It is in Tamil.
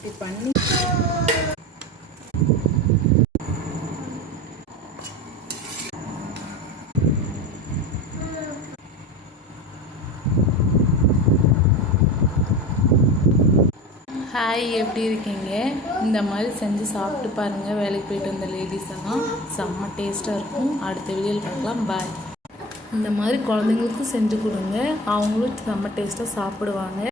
இப்படி பண்ணி ஹாய், எப்படி இருக்கீங்க? இந்த மாதிரி செஞ்சு சாப்பிட்டு பாருங்கள். வேலைக்கு போயிட்டு வந்த லேடிஸ் எல்லாம் செம்ம டேஸ்ட்டாக இருக்கும். அடுத்த வீடியோவில் பார்க்கலாம். பாய். இந்த மாதிரி குழந்தைங்களுக்கும் செஞ்சு கொடுங்க, அவங்களும் செம்ம டேஸ்ட்டாக சாப்பிடுவாங்க.